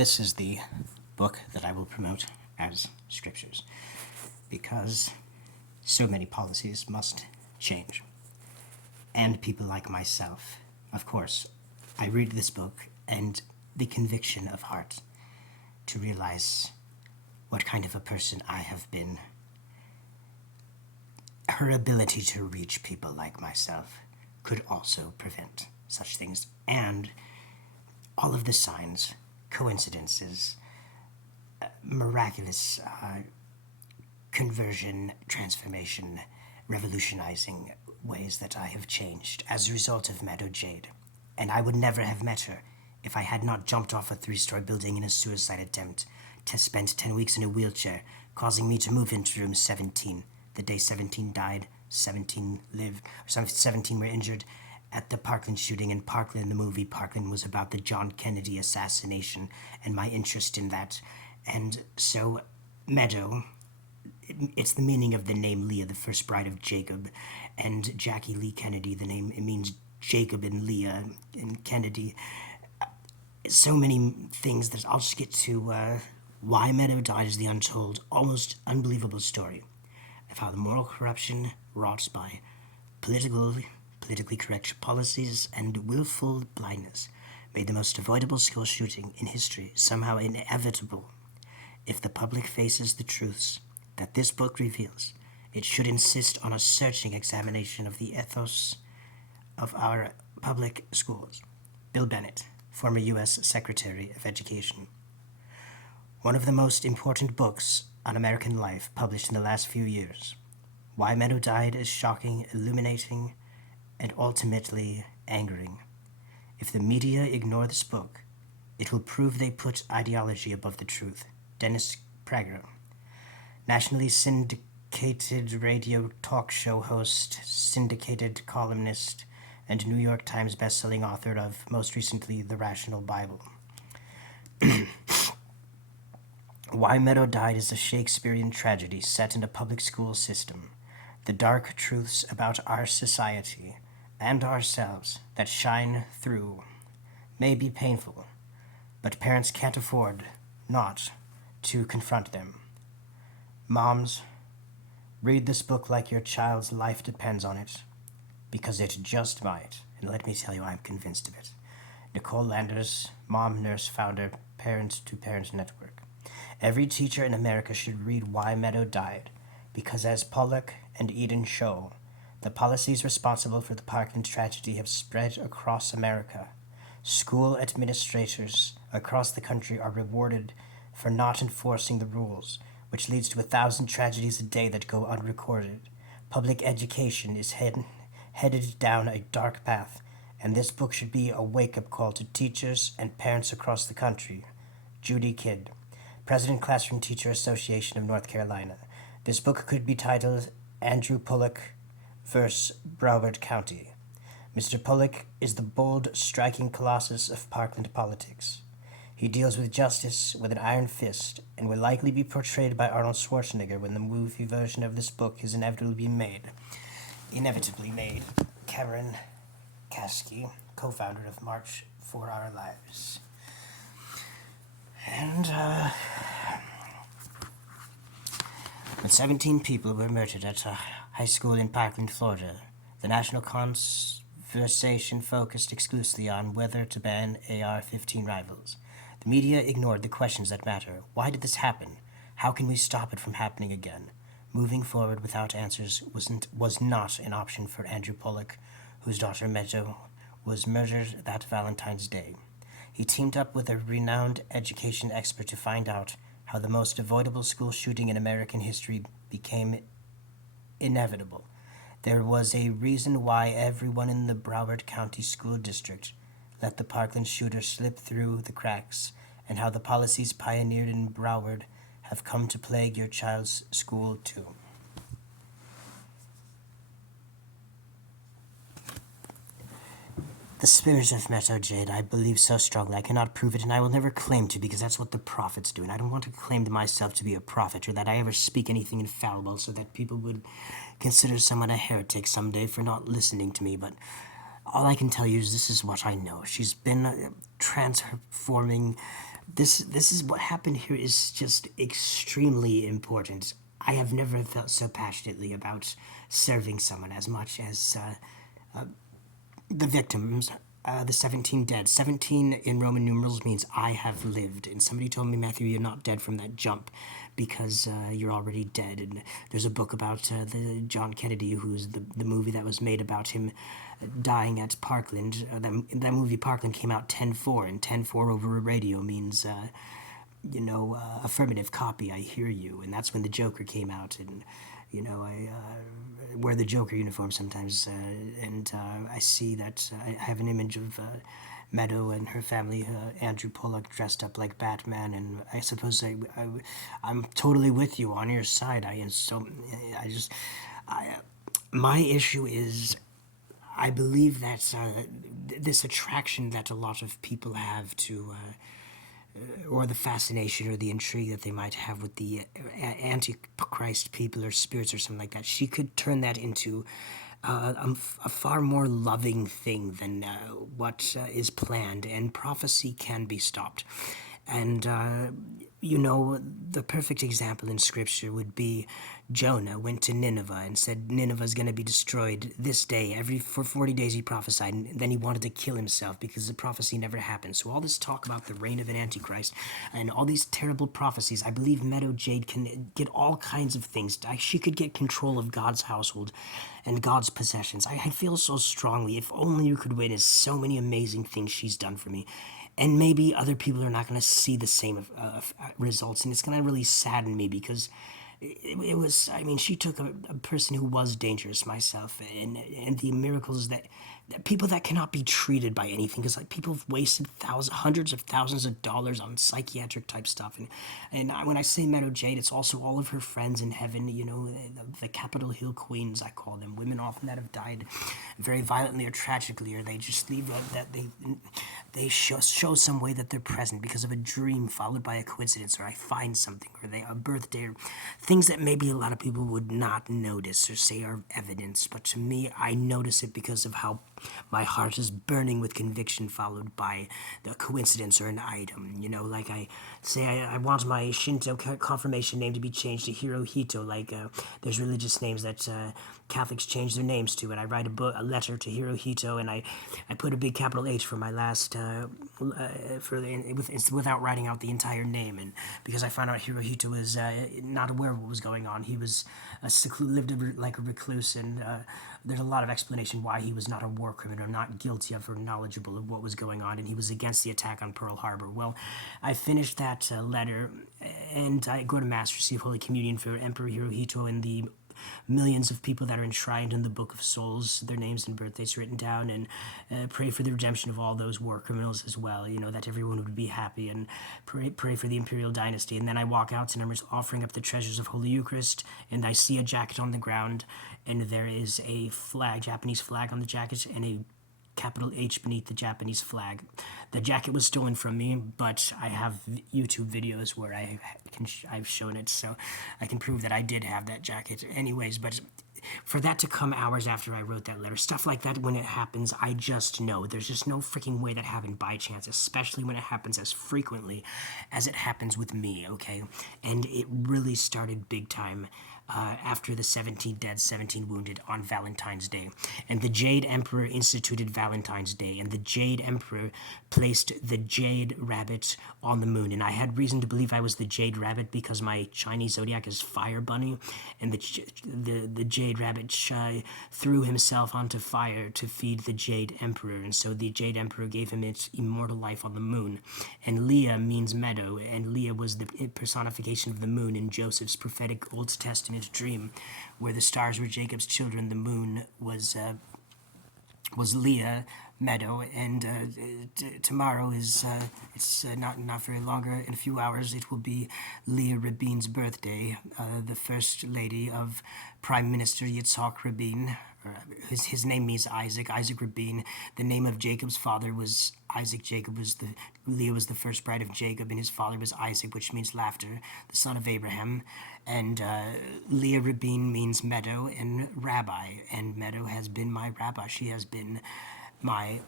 This is the book that I will promote as scriptures, because so many policies must change. And people like myself, of course, I read this book and the conviction of heart to realize what kind of a person I have been. Her ability to reach people like myself could also prevent such things. And all of the signs, coincidences, miraculous conversion, transformation, revolutionizing ways that I have changed as a result of Meadow Jade. And I would never have met her if I had not jumped off a 3-story building in a suicide attempt, to spend 10 weeks in a wheelchair, causing me to move into room 17. The day 17 died, 17 lived, or 17 were injured at the Parkland shooting. In Parkland, the movie Parkland was about the John Kennedy assassination and my interest in that. And so, Meadow, it's the meaning of the name Leah, the first bride of Jacob, and Jackie Lee Kennedy, the name, it means Jacob and Leah and Kennedy. So many things that I'll just get to. Why Meadow Died is the untold, almost unbelievable story of how the moral corruption wrought by politically correct policies and willful blindness made the most avoidable school shooting in history somehow inevitable. If the public faces the truths that this book reveals, it should insist on a searching examination of the ethos of our public schools. Bill Bennett, former U.S. Secretary of Education. One of the most important books on American life published in the last few years. Why Meadow Died is shocking, illuminating, and ultimately angering. If the media ignore this book, it will prove they put ideology above the truth. Dennis Prager, nationally syndicated radio talk show host, syndicated columnist, and New York Times bestselling author of, most recently, The Rational Bible. Why Meadow Died is a Shakespearean tragedy set in a public school system. The dark truths about our society and ourselves that shine through may be painful, but parents can't afford not to confront them. Moms, read this book like your child's life depends on it, because it just might, and let me tell you, I'm convinced of it. Nicole Landers, mom, nurse, founder, Parent to Parent Network. Every teacher in America should read Why Meadow Died, because as Pollock and Eden show, the policies responsible for the Parkland tragedy have spread across America. School administrators across the country are rewarded for not enforcing the rules, which leads to 1,000 tragedies a day that go unrecorded. Public education is headed down a dark path, and this book should be a wake-up call to teachers and parents across the country. Judy Kidd, President Classroom Teacher Association of North Carolina. This book could be titled Andrew Pollock vs. Broward County. Mr. Pollock is the bold, striking colossus of Parkland politics. He deals with justice with an iron fist and will likely be portrayed by Arnold Schwarzenegger when the movie version of this book is inevitably made. Cameron Kasky, co-founder of March for Our Lives. And, when 17 people were murdered at a high school in Parkland, Florida, the national conversation focused exclusively on whether to ban AR-15 rifles. The media ignored the questions that matter. Why did this happen? How can we stop it from happening again? Moving forward without answers was not an option for Andrew Pollock, whose daughter Meadow was murdered that Valentine's Day. He teamed up with a renowned education expert to find out how the most avoidable school shooting in American history became inevitable. There was a reason why everyone in the Broward County School District let the Parkland shooter slip through the cracks, and how the policies pioneered in Broward have come to plague your child's school too. The spirit of Meadow Jade, I believe so strongly. I cannot prove it, and I will never claim to, because that's what the prophets do. And I don't want to claim to myself to be a prophet, or that I ever speak anything infallible, so that people would consider someone a heretic someday for not listening to me. But all I can tell you is this is what I know. She's been transforming This is what happened here is just extremely important. I have never felt so passionately about serving someone as much as the victims, the 17 dead. 17 in Roman numerals means I have lived. And somebody told me, Matthew, you're not dead from that jump because you're already dead. And there's a book about the John Kennedy, who's the movie that was made about him dying at Parkland. That movie Parkland came out 10-4, and 10-4 over a radio means affirmative copy, I hear you. And that's when the Joker came out. And, I wear the Joker uniform sometimes. And I see that I have an image of Meadow and her family, Andrew Bullock, dressed up like Batman. And I suppose I'm totally with you on your side. My issue is I believe that this attraction that a lot of people have to or the fascination or the intrigue that they might have with the antichrist people or spirits or something like that, she could turn that into a far more loving thing than what is planned, and prophecy can be stopped. And the perfect example in scripture would be Jonah went to Nineveh and said Nineveh is going to be destroyed this day. For 40 days he prophesied, and then he wanted to kill himself because the prophecy never happened. So all this talk about the reign of an antichrist and all these terrible prophecies, I believe Meadow Jade can get all kinds of things. She could get control of God's household and God's possessions. I feel so strongly. If only you could witness so many amazing things she's done for me. And maybe other people are not going to see the same results, and it's going to really sadden me because it was. I mean, she took a person who was dangerous, myself, and the miracles that people that cannot be treated by anything, because like people have wasted hundreds of thousands of dollars on psychiatric type stuff, when I say Meadow Jade, it's also all of her friends in heaven. The Capitol Hill Queens, I call them, women often that have died very violently or tragically, or they just leave that they show some way that they're present because of a dream followed by a coincidence, or I find something, or a birthday, or things that maybe a lot of people would not notice or say are evidence. But to me, I notice it because of how my heart is burning with conviction followed by the coincidence or an item. Like I say, I want my Shinto confirmation name to be changed to Hirohito. Like there's religious names that Catholics change their names to, and I write a letter to Hirohito, and I put a big capital H for my last without writing out the entire name, and because I found out Hirohito was not aware of what was going on. He was lived like a recluse, and there's a lot of explanation why he was not a war criminal, not guilty of or knowledgeable of what was going on, and he was against the attack on Pearl Harbor. Well, I finished that letter, and I go to Mass, receive Holy Communion for Emperor Hirohito and the millions of people that are enshrined in the Book of Souls, their names and birthdays written down, and pray for the redemption of all those war criminals as well, that everyone would be happy, and pray for the Imperial Dynasty. And then I walk out and I'm offering up the treasures of Holy Eucharist, and I see a jacket on the ground, and there is a flag, Japanese flag on the jacket, and a capital H beneath the Japanese flag. The jacket was stolen from me, but I have YouTube videos where I've shown it, so I can prove that I did have that jacket. Anyways, but for that to come hours after I wrote that letter, stuff like that, when it happens, I just know. There's just no freaking way that happened by chance, especially when it happens as frequently as it happens with me, okay? And it really started big time after the 17 dead, 17 wounded on Valentine's Day. And the Jade Emperor instituted Valentine's Day, and the Jade Emperor placed the Jade Rabbit on the moon. And I had reason to believe I was the Jade Rabbit because my Chinese zodiac is Fire Bunny, and the Jade Rabbit threw himself onto fire to feed the Jade Emperor, and so the Jade Emperor gave him its immortal life on the moon. And Leah means meadow, and Leah was the personification of the moon in Joseph's prophetic Old Testament dream, where the stars were Jacob's children, the moon was Leah, meadow, and tomorrow is it's not very longer. In a few hours, it will be Leah Rabin's birthday, the first lady of Prime Minister Yitzhak Rabin. His name means Isaac Rabin. The name of Jacob's father was Isaac. Leah was the first bride of Jacob, and his father was Isaac, which means laughter, the son of Abraham. And Leah Rabin means meadow and rabbi, and Meadow has been my rabbi. She has been my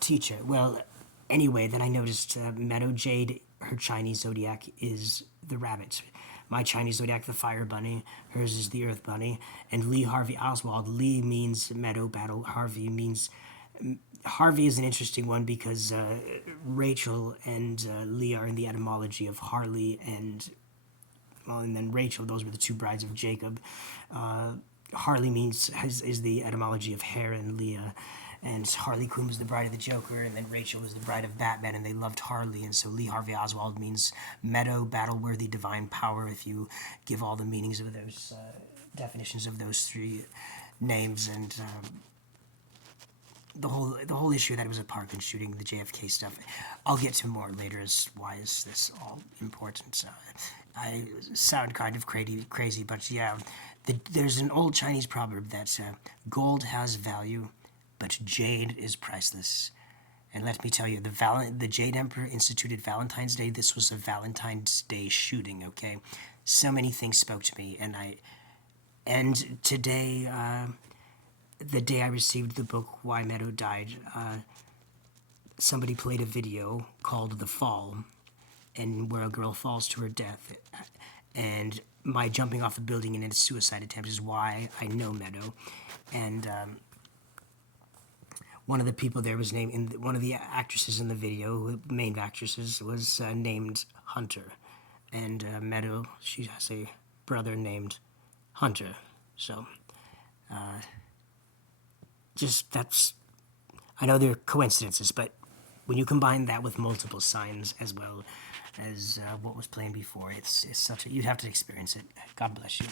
teacher. Well, anyway, then I noticed Meadow Jade, her Chinese zodiac is the rabbit. My Chinese zodiac, the fire bunny. Hers is the earth bunny. And Lee Harvey Oswald. Lee means meadow battle. Harvey is an interesting one because Rachel and Lee are in the etymology of Harley and then Rachel. Those were the two brides of Jacob. Harley is the etymology of Hare and Leah, and Harley Quinn was the bride of the Joker, and then Rachel was the bride of Batman, and they loved Harley, and so Lee Harvey Oswald means meadow, battle-worthy, divine power. If you give all the meanings of those definitions of those three names, and the whole issue that it was a Parkland shooting, the JFK stuff, I'll get to more later. As why is this all important? I sound kind of crazy, but yeah, there's an old Chinese proverb that gold has value, but jade is priceless. And let me tell you, the Jade Emperor instituted Valentine's Day. This was a Valentine's Day shooting, okay? So many things spoke to me, and today, the day I received the book Why Meadow Died, somebody played a video called The Fall, and where a girl falls to her death. And my jumping off the building in a suicide attempt is why I know Meadow. And one of the people there was named, one of the actresses in the video, main actresses, was named Hunter. And Meadow, she has a brother named Hunter. So, I know they're coincidences, but when you combine that with multiple signs as well as what was playing before, it's such a, you'd have to experience it. God bless you.